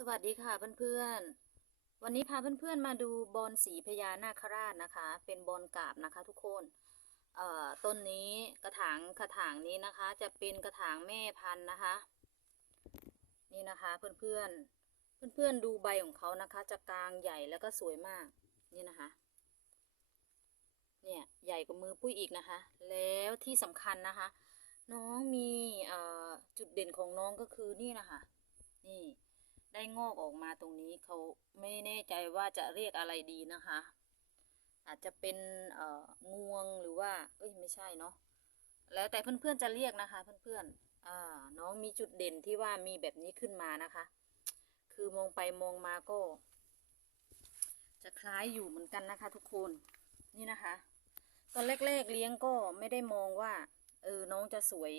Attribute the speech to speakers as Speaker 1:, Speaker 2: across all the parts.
Speaker 1: สวัสดีค่ะเพื่อนๆ วันนี้พาเพื่อนๆมาดูบอนสีพญานาคราชนะคะ เป็นบอนกราบนะคะทุกคนเอ่อต้นนี้กระถางกระถางนี้นะคะ จะเป็นกระถางแม่พันธุ์นะคะ นี่นะคะเพื่อนๆ เพื่อนๆดูใบของเขานะคะ จะกลางใหญ่แล้วก็สวยมาก นี่นะคะ เนี่ยใหญ่กว่ามือปุ้ยอีกนะคะ แล้วที่สำคัญนะคะ น้องมีเอ่อจุดเด่นของน้องก็คือนี่นะคะ นี่ ได้งอกออกมาตรงนี้เขาไม่แน่ใจว่าจะเรียกอะไรดีนะคะ อาจจะเป็นเอ่องวงหรือว่าเอ้ยไม่ใช่เนาะแล้วแต่เพื่อนๆจะเรียกนะคะเพื่อนๆอ่าน้องมีจุดเด่นที่ว่ามีแบบนี้ขึ้นมานะคะ คือมองไปมองมาก็ จะคล้ายอยู่เหมือนกันนะคะ ทุกคนนี่นะคะ ตอนแรกๆเลี้ยงก็ไม่ได้มองว่าเออน้องจะสวย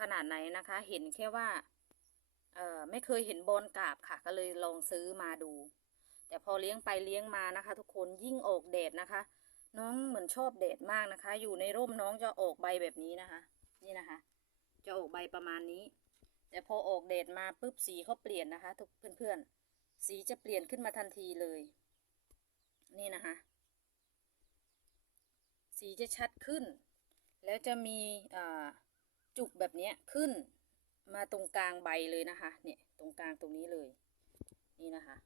Speaker 1: ขนาดไหนนะคะ เห็นแค่ว่า เอ่อไม่เคยเห็นบอลกาบค่ะ ก็เลยลองซื้อมาดู แต่พอเลี้ยงไปเลี้ยงมานะคะ ทุกคนยิ่งออกแดดนะคะ น้องเหมือนชอบแดดมากนะคะ อยู่ในร่มน้องจะออกใบแบบนี้นะคะ นี่นะคะ จะออกใบประมาณนี้ แต่พอออกแดดมาปุ๊บสีเขาเปลี่ยนนะคะ ทุกเพื่อนๆ สีจะเปลี่ยนขึ้นมาทันทีเลย นี่นะคะ สีจะชัดขึ้น แล้วจะมีจุกแบบนี้ขึ้น มาตรงกลางใบเลยนะคะ เนี่ยตรงกลางตรงนี้เลย นี่นะคะ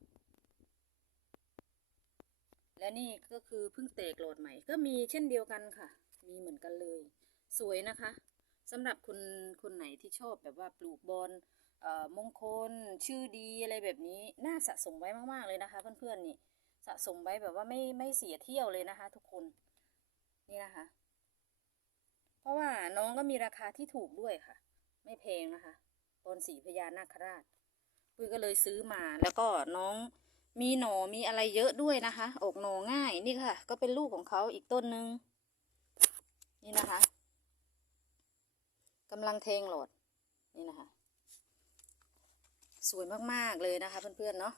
Speaker 1: และนี่ก็คือเพิ่งเตกโหลดใหม่ ก็มีเช่นเดียวกันค่ะ มีเหมือนกันเลย สวยนะคะสำหรับคนคนไหนที่ชอบแบบว่าปลูกบอลอ่อมงคลชื่อดีอะไรแบบนี้น่าสะสมไว้มากๆเลยนะคะ เพื่อนๆนี่สะสมไว้แบบว่าไม่ไม่เสียเที่ยวเลยนะคะ ทุกคนนี่นะคะ เพราะว่าน้องก็มีราคาที่ถูกด้วยค่ะ ไม่แพงนะคะตอนสีพญานาคราชปุ้ยก็เลยซื้อมาแล้วก็น้องมีหนอมีอะไรเยอะด้วยนะคะ ออกหนอง่ายนี่ค่ะ ก็เป็นลูกของเขาอีกต้นหนึ่งนี่นะคะกำลังเทงโหลดนี่นะคะ สวยมาก ๆ เลยนะคะเพื่อน ๆ เนาะ